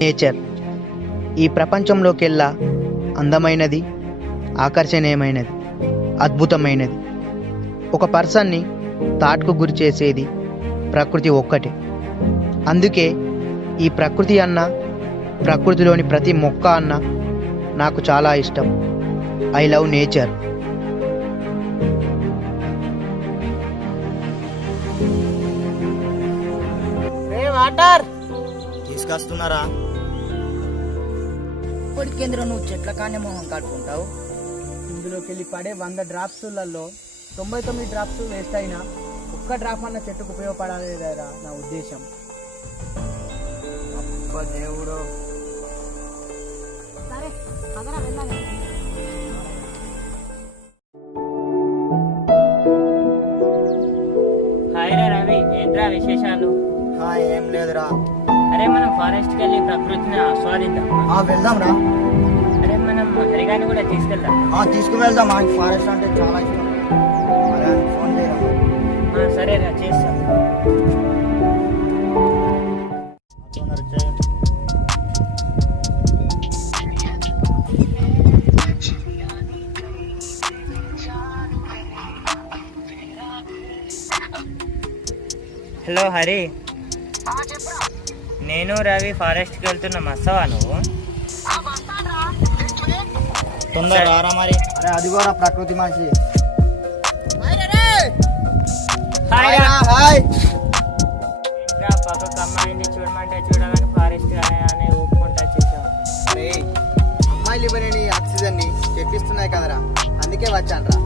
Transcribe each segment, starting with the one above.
Nature ఈ ప్రపంచంలోకెల్లా అందమైనది, ఆకర్షణీయమైనది, అద్భుతమైనది. ఒక పర్సన్ని థాట్కు గురి చేసేది ప్రకృతి ఒక్కటే. అందుకే ఈ ప్రకృతి అన్న, ప్రకృతిలోని ప్రతి మొక్క అన్న నాకు చాలా ఇష్టం. I love nature. వాటర్ తీసుకొస్తున్నారా? ఇప్పటి కేంద్రం నువ్వు చెట్ల కానే మొహం కట్టుకుంటావు. ఇందులోకి వెళ్ళి పడే 100 డ్రాప్స్లలో 99 డ్రాప్స్ వేస్ట్ అయినా ఒక్క డ్రాప్ అన్న చెట్టుకు ఉపయోగపడాలేదా నా ఉద్దేశం. అబ్బా దేవుడు. హాయ్ రా రవి, ఏంట్రా విశేషాలు? ఏం లేదురా. అరే మనం ఫారెస్ట్ కి వెళ్ళి ప్రకృతిని ఆస్వాదిద్దాం. వెళ్దాం రా. అరే మనం హరిగాని కూడా తీసుకెళ్దాం. తీసుకువెళ్దాం. మనకి ఫారెస్ట్ అంటే చాలా ఇష్టం. ఫోన్ చేయరా. సరేరా, చేస్తాం. హలో హరి, నేను రవి ఫారెస్ట్కి వెళ్తున్నాం, వస్తావా నువ్వు? తొందర రారా మరి. అరే అది కూడా ప్రకృతి మనిషి. పక్కకు అమ్మాయిని చూడమంటే చూడమని ఫారెస్ట్ అని ఊపుకుంటా వచ్చేసాం. అరే అమ్మాయిలు ఇవ్వని ఆక్సిజన్ ని చెప్పిస్తున్నాయి కదరా, అందుకే వచ్చాను రా.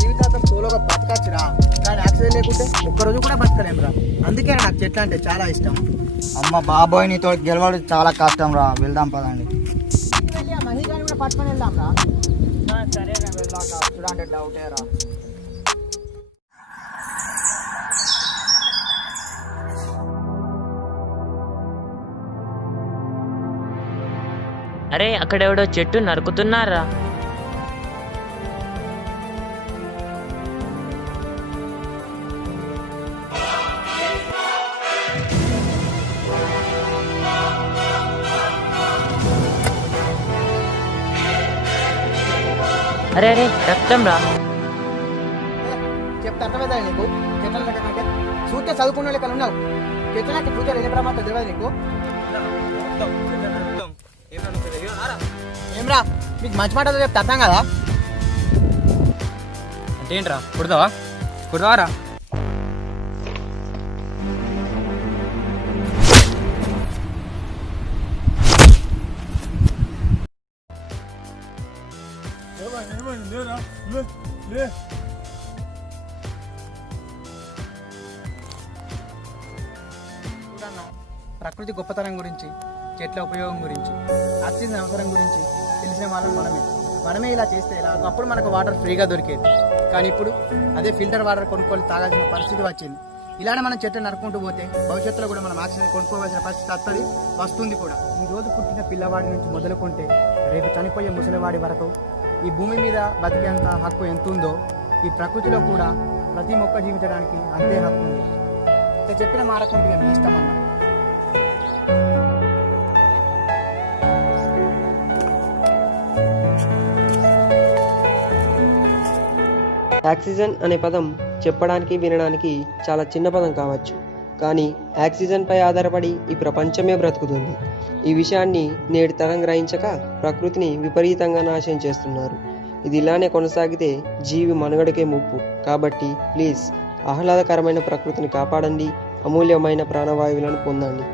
జీవితాంతం సోలోగా బతకచ్చురా, కానీ ఆక్సిజన్ లేకుంటే ఒక్కరోజు కూడా బతకలేమురా. అందుకే నాకు చెట్లు అంటే చాలా ఇష్టం. అమ్మ బాబోయ్, నీతో గెలవడం చాలా కష్టం రా. వెళ్దాం పదండి. మహిళని కూడా పట్టుకొని వెళ్దాం రా. సరేనా, వెళ్దాం. చూడండి డౌటే రా. అరే అక్కడెవడో చెట్టు నరుకుతున్నారా? అరే అరే రక్తం రా. చెప్తే అర్థమైందా నీకు? చెట్ల కంటే చూస్తే చదువుకున్న లెక్కలు ఉన్నావు. చెట్లకి పూజలు ఏ ప్రమాదం తెలియదు నీకు? ఏమ్రా మీకు మంచి మాటలు చెప్తే అర్థం కదా? అంటే ఏంట్రా, కుడతావా రా? ప్రకృతి గొప్పతనం గురించి, చెట్ల ఉపయోగం గురించి, ఆక్సిజన్ అవసరం గురించి తెలిసిన వాళ్ళం మనమే ఇలా చేస్తే ఇలా అప్పుడు మనకు వాటర్ ఫ్రీగా దొరికేది. కానీ ఇప్పుడు అదే ఫిల్టర్ వాటర్ కొనుక్కొని తాగాల్సిన పరిస్థితి వచ్చింది. ఇలానే మనం చెట్లు నరుకుంటూ పోతే భవిష్యత్తులో కూడా మనం ఆక్సిజన్ కొనుక్కోవాల్సిన పరిస్థితి వస్తుంది కూడా. ఈ రోజు పుట్టిన పిల్లవాడి నుంచి మొదలుకుంటే రేపు చనిపోయే ముసలివాడి వరకు ఈ భూమి మీద బతికేంత హక్కు ఎంత ఉందో ఈ ప్రకృతిలో కూడా ప్రతి మొక్క జీవించడానికి అంతే హక్కు ఉంది. చెప్పిన మారకుంటే మీ ఇష్టం అన్న. ఆక్సిజన్ అనే పదం చెప్పడానికి వినడానికి చాలా చిన్న పదం కావచ్చు, కానీ ఆక్సిజన్పై ఆధారపడి ఈ ప్రపంచమే బ్రతుకుతుంది. ఈ విషయాన్ని నేటి తరం గ్రహించక ప్రకృతిని విపరీతంగా నాశనం చేస్తున్నారు. ఇది ఇలానే కొనసాగితే జీవి మనుగడకే ముప్పు. కాబట్టి ప్లీజ్ ఆహ్లాదకరమైన ప్రకృతిని కాపాడండి, అమూల్యమైన ప్రాణవాయువులను పొందండి.